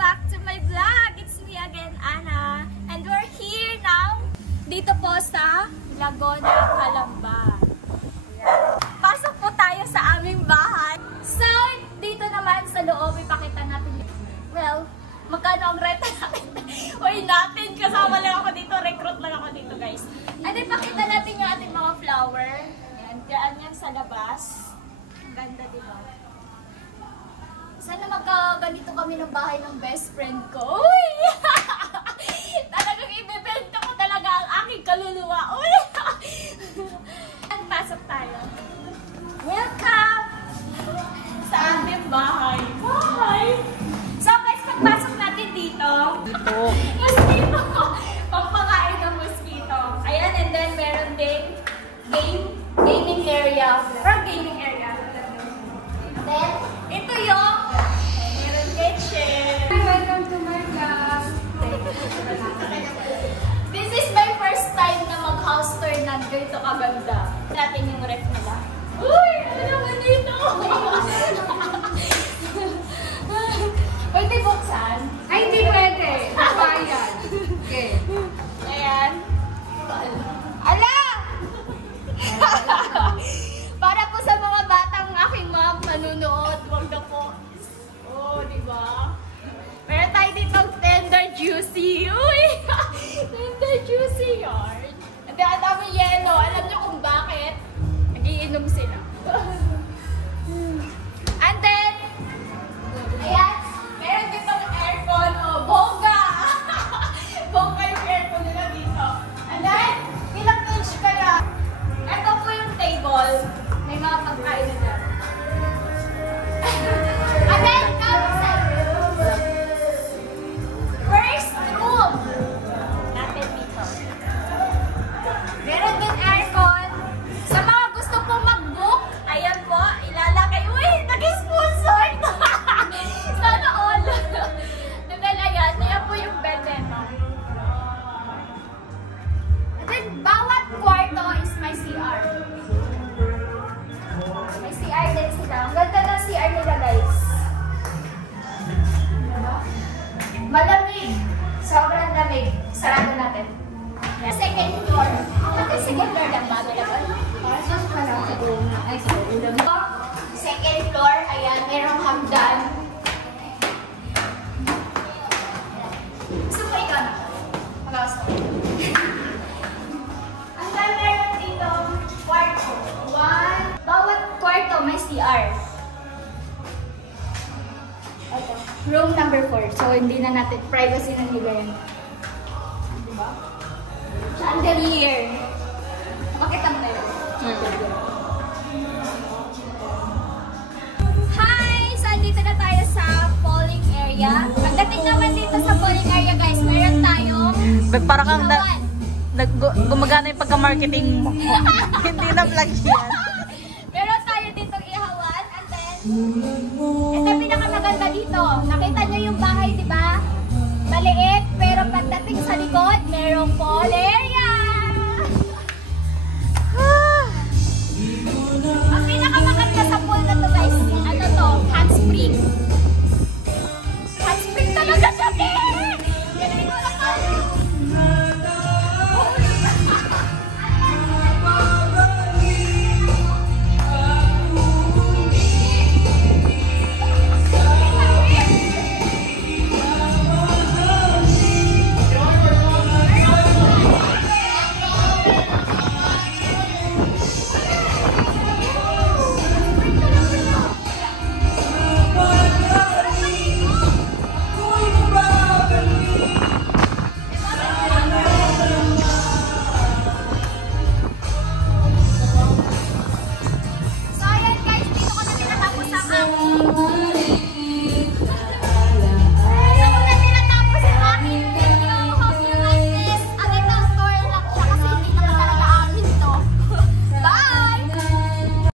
back to my vlog! It's me again, Ana. And we're here now, dito po sa Lagona, Calamba. Pasok po tayo sa aming bahay. So, dito naman sa loob, ipakita natin. Well, magkano ang renta natin? Uy, natin! Kasama lang ako dito. Recruit lang ako dito, guys. And ipakita natin yung ating mga flower. Ayan, dyan yan sa labas. Ang ganda, diba? Sana magkaganito kami ng bahay ng best friend ko. Uy! Talagang ibibenta ko talaga ang aking kaluluwa. Uy! Pasok tayo. Welcome sa aming bahay. Bye! So guys, pagpasok natin dito. Mosquito. Pagpakain ng mosquito. Ayan, and then meron ding gaming area. Or gaming area. Then, ito yung meron kitchen. Welcome to my vlog. This is my first time na mag-house tour na ganito kaganda. Natin yung ref nila. Uy! Ano naman dito? Pwede buksan? Ay, hindi pwede. Bayan. Okay. Ayan. Ala! Para po sa mga batang aking mom manunood, wag na po. Oh, di ba? Meron tayo dito tender juicy. Uy! Tender juicy yarn. And then, ang dami yellow. Alam niyo kung bakit? Nagiinom sila. And then, ayan, meron dito aircon. Oh, bongga! Bongga yung aircon nila dito. And then, ilang inch kaya? Ito po yung table. May mga pagkain na dyan. And then, come sa first room natin dito. Meron din aircon. Sa mga gusto po mag-book, ayan po, ilalagay. Uy, nag-sponsor! Sana all. Nadala yan. Ayan po yung bed nito. And then, bawat kwarto is may CR. May CR din sila. Ang ganda ng CR nila, guys. Malamig. Sobrang lamig. Sarado natin. Second floor. Second floor lang ba? Second floor. Ayan, merong hagdan. Gusto mo ikaw na? Pag-awas ko. Ang dami meron dito, kwarto. Bawat kwarto may CR. Okay. Room number 4. So, hindi na natin privacy na nila yan. Diba? Chandelier. Makita mo na yun. Hi! So, andito na tayo sa polling area. Pagdating naman dito sa polling area, guys, meron tayong Para kang ihawan. gumagana yung pagka-marketing mo. Hindi na vlog yan. Meron tayo ditong ihawan. And then, ito pinakamaganda